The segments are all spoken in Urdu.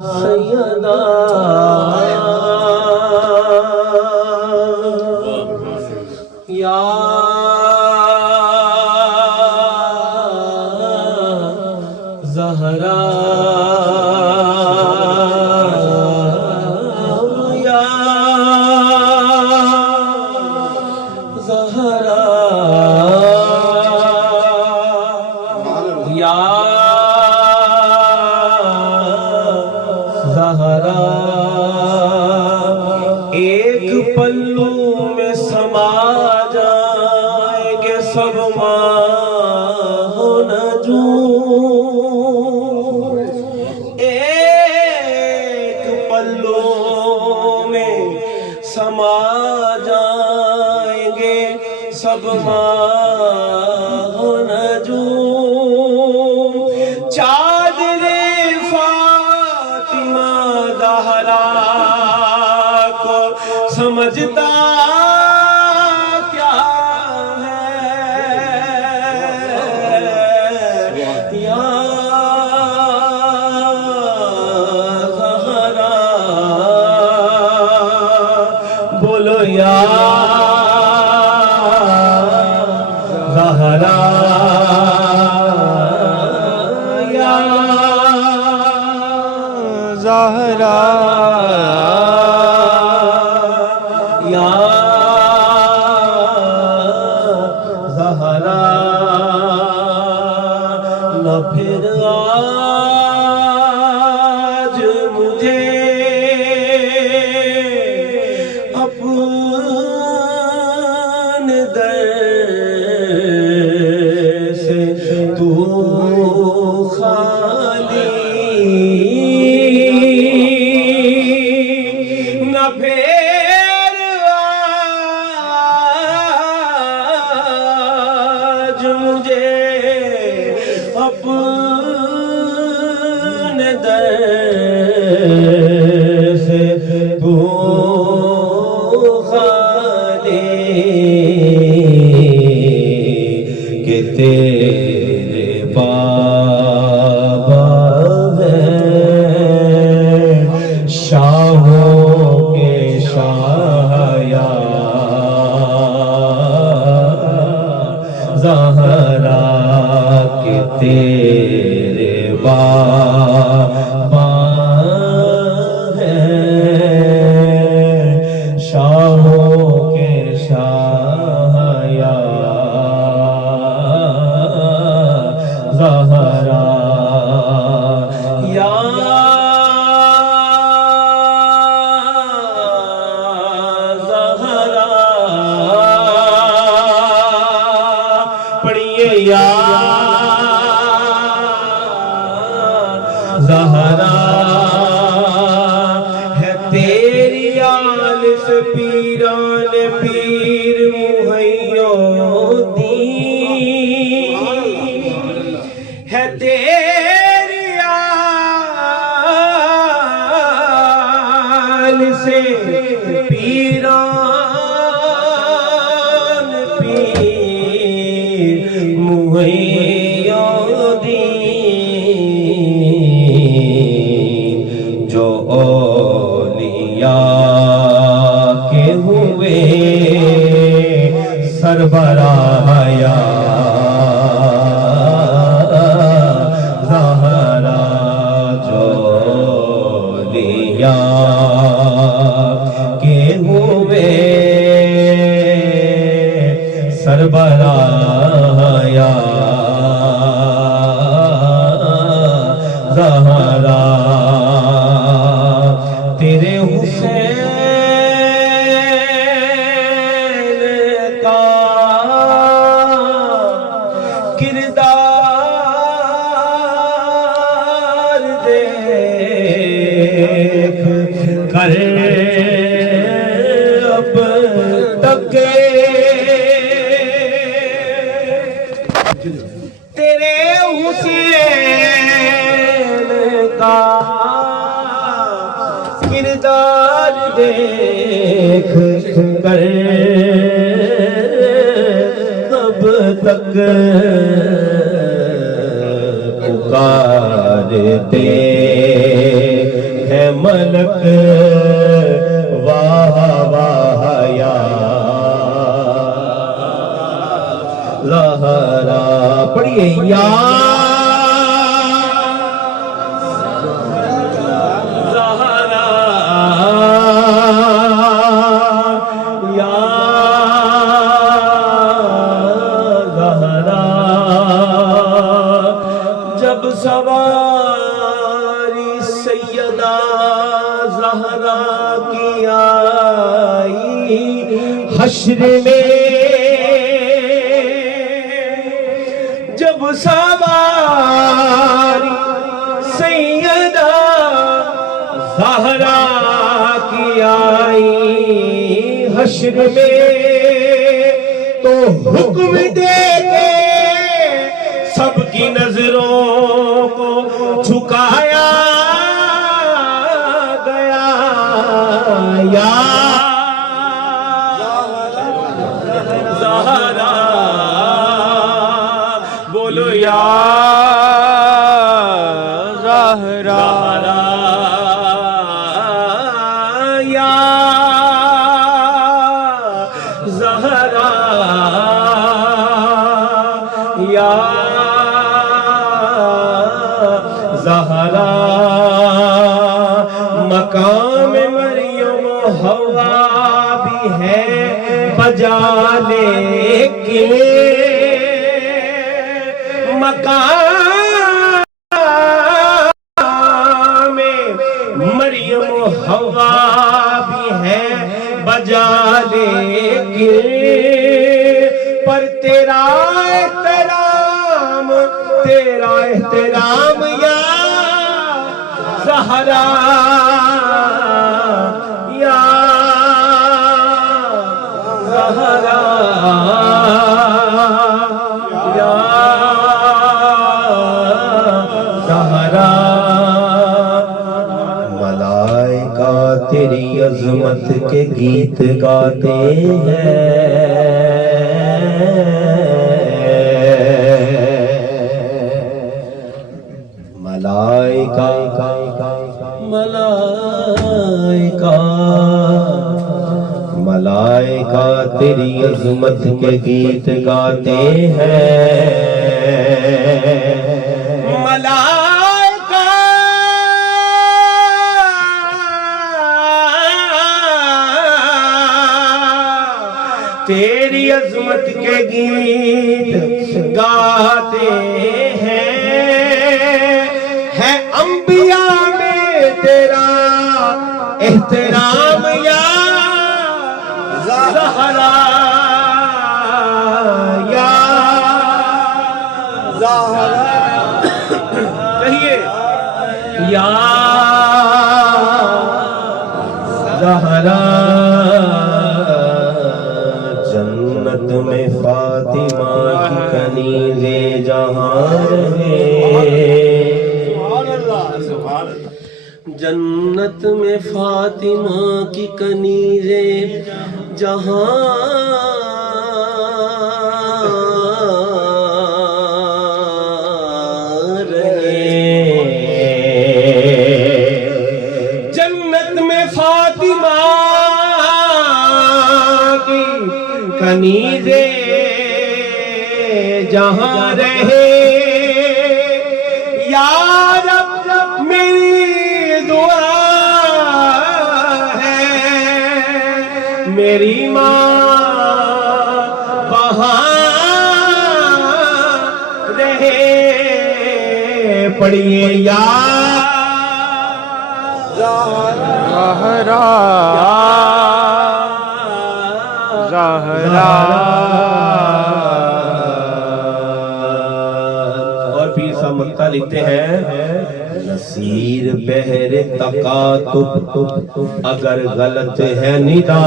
سیدہ یا زہرا یا زہرا یا زہرا ایک پلو میں سما جائیں گے سب ماہ و نجوم، ایک پلو میں سما جائیں گے سب ماہ و نجوم، چادر فاطمہ زہرا کو سمجھتا کیا ہے یا زہرا، بولو یا زہرا یا زہرا یا زہرا، نہ پھر آج مجھے اپنے در سے تو خالی، نہ پھر آج مجھے اپنے در سے تو خالی، کہ تیرے بابا ہیں شاہوں کے شاہ یا زہرا، کہ تیرے بابا ہیں شاہوں کے شاہ یا زہرا یا زہرا، پڑھیے یا زہرا، ہے تیری آل سے پیران پیر مہیا دین، ہے تیری آل سے پیران پیر مہیا دین، جو اولیاء کے ہوئے سربراہ یا زہرا، جو اولیاء کے ہوئے سربراہ یا زہرا، تیرے حسین کا کردار دیکھ کر اب تک تیرے حسین کا کردار دیکھ کر اب تک پکارتے ملک واہ واہ یا زہرا پڑھیے یا زہرا یا زہرا جب سواری سیدہ زہرا کی آئی حشر میں جب سواری سیدہ زہرا کی آئی حشر میں تو حکم دے کے سب کی نظروں کو جھکایا گیا یا زہرا بولو یا زہرا یا زہرا یا زہرا مقام مریم و حوا بھی ہے بجا لیکن مقام مریم و حوا بھی ہے بجا لیکن پر تیرا احترام یا زہرا یا زہرا یا زہرا ملائکہ تیری عظمت کے گیت گاتے ہیں ملائکہ تیری عظمت کے گیت گاتے ہیں ملائکہ تیری عظمت کے گیت گاتے ہیں ہے انبیاء میں تیرا احترام یا زہرا یا زہرا کہیے یا زہرا جنت میں فاطمہ کی کنیزیں جہاں رہے جنت میں فاطمہ کی کنیزیں جہاں رہے جنت میں فاطمہ کی کنیزیں جہاں رہے یا رب میری دعا ہے میری ماں وہاں رہے پڑھیے یا زہرا زہرا اور پیر صاحب مکہ لکھتے ہیں نصیر بہر تقاطب اگر غلط ہے ندا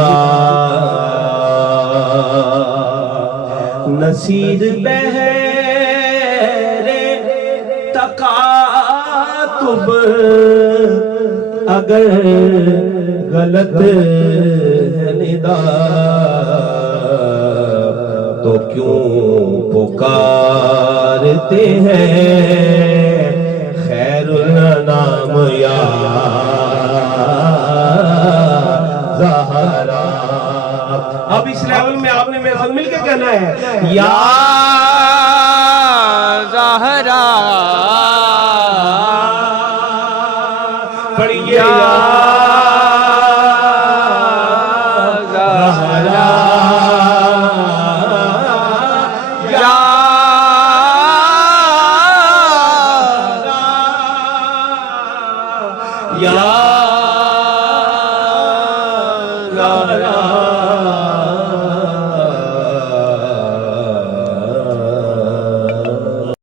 نصیر بہر تقاطب اگر غلط ہے ندا تو کیوں پکارتے ہیں خیر الانام یا اس لیول میں آپ نے میرے ساتھ مل کے کہنا ہے یا زہرا پڑھیے یا زہرا یا